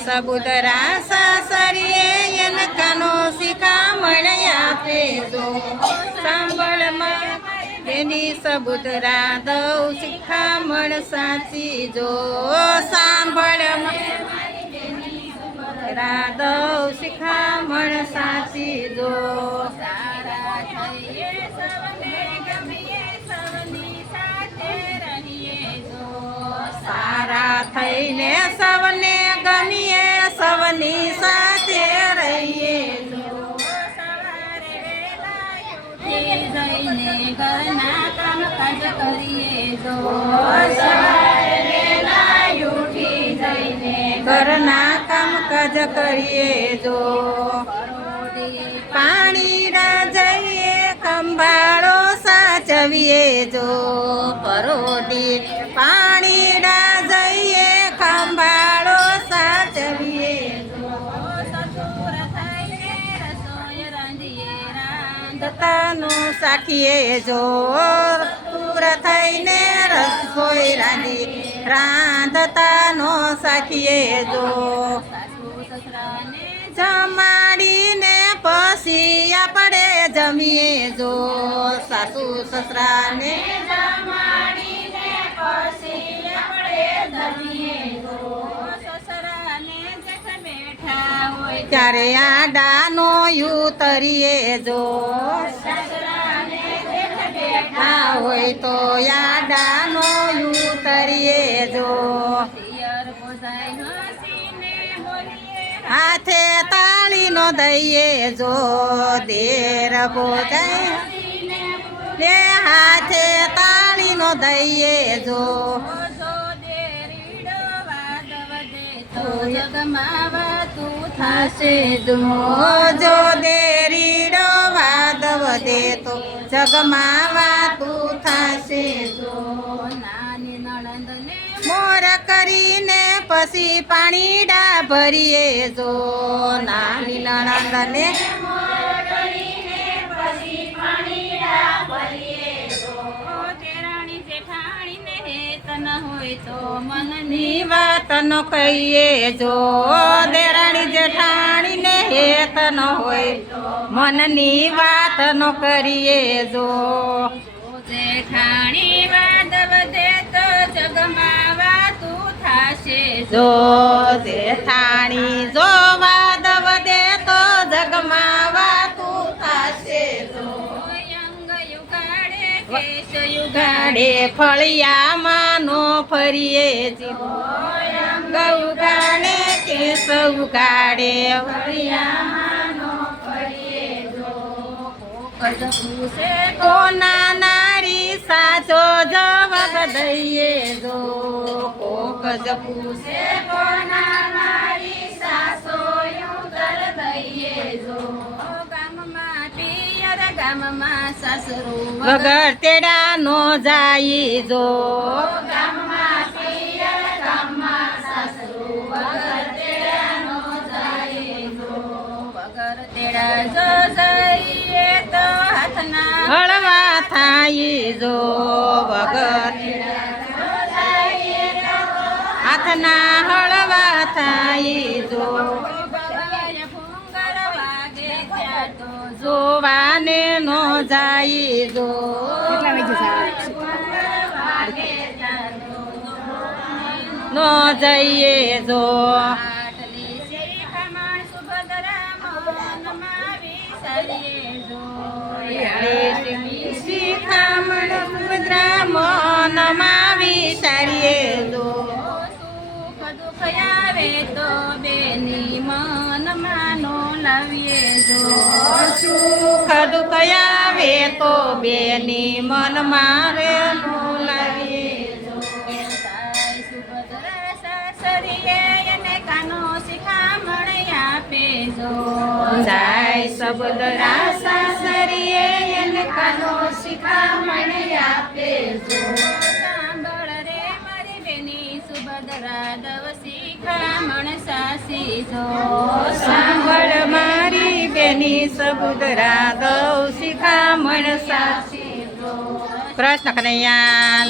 સબુદરા સાસરીએ એને કાનો શિખામણ આપે જો સાંભળમાં બેની સબુદરા દઉં શિખામણ સાચી જો સાંભળમાં દઉં શિખામણ સાચી જો સારા થઈએ સૌને ગમીએ સૌની સાથે રહીએ જો સારા થઈને સૌને ગમીએ સૌની સાથે રહીએ જો સવારે વહેલા ઉઠી જઈને ઘરના કામકાજ કરીએ જો સવારે વહેલા ઉઠી જઈને ઘરના કામકાજ કરીએ જો પાણી જઈએ ખંભાળો સાચવીએ જો પરોઢી પાણી જઈએ ખંભાળો સાચવીએ જો સસુર થઈને રસોઈ રાંધીએ રાંધતાનું સાખીએ જો સસુર થઈને રસોઈ રાંધતાનો સાખીએ જો સાસુ સસરાને જમાડીને પછી આપણે જમીએ જો સાસુ સસરાને જમાડીને પછી આપણે જમીએ જો સસરાને જેઠ બેઠા હોય ત્યારે આડાનો ઉતરીએ જો સસરાને જેઠ બેઠા આ હોય તો આડાનો ઉતરીએ જો પિયર બોજાય હસીને બોલીએ હાથે તાળીનો દઈએ જો દેર બોજાય લે હાથે તાળીનો દઈએ જો જો દેરીડો વાદ વધે તો જગમાં વાતું થાશે જો જો દેરીડો વાદ વધે તો જગમાં વાતું થશે જો નાની નણંદને મોર કરીને પછી પાણીડા ભરીએ જો નાની નણંદને તેરાણી જેઠાણીને હેત ન હોય તો મનની ની વાત ન કહીએ જો દેરાણી જેઠાણીને હેત ન હોય મનની વાત ન કરીએ જો જેઠાણી વાદ વધે તો જગમાં વાતું થાશે જો જેઠાણી જો વાદ વધે તો જગમાં વાતું થશે જો અંગ યુગાડે કેશ યુગાડે ગાડે ફળિયામાં નો ફરીએ જીવો ગૌ ગાડે કેસ ઉગાડે ફળિયામાં નો ફરીએ જો કોક જ પૂછે કોના નારી સાચો જવાબ દઈએ જો કોક જ પૂછે કોના નારી સાચો ઉત્તર દઈએ જો ગામમાં પિયર ગામમાં સાસરું વગર તેડા નો જાય જો ગામમાં પિયર ગામમાં સાસરું વગર તેડા નો જાય જો વગર તેડા જો જઈએ તો હાથના હળવા થાય જો વગર હાથના હળવા થાય જો બગાય ભૂંગર વાગે ત્યાં તો જોવાને નો જાય જો નો જઈએ જો આટલી શિખામણ સુભદ્રા મનમાં વિસરીએ જો શિખામણ સુભદ્રા મનમાં વિચારીએ જો સુખ દુઃખ આવે તો બેની મનમાં નો લાવીએ જો સુખ દુઃખ આવે તો બેની મન મારે નો લાવીએ જો તાઈ સુભદ્રા સાસરીએ એને કાનો શિખામણ આપે જો જાય સબદરા સાસરીએ એને કાનો શિખામણ આપે જો સાંભળ રે મારી બેની સુભદ્રા દવ શિખામણ સાસી જો સાંભળ મારી બેની સબુદરા દઉં શિખામણ સાચી જો કૃષ્ણ કનૈયા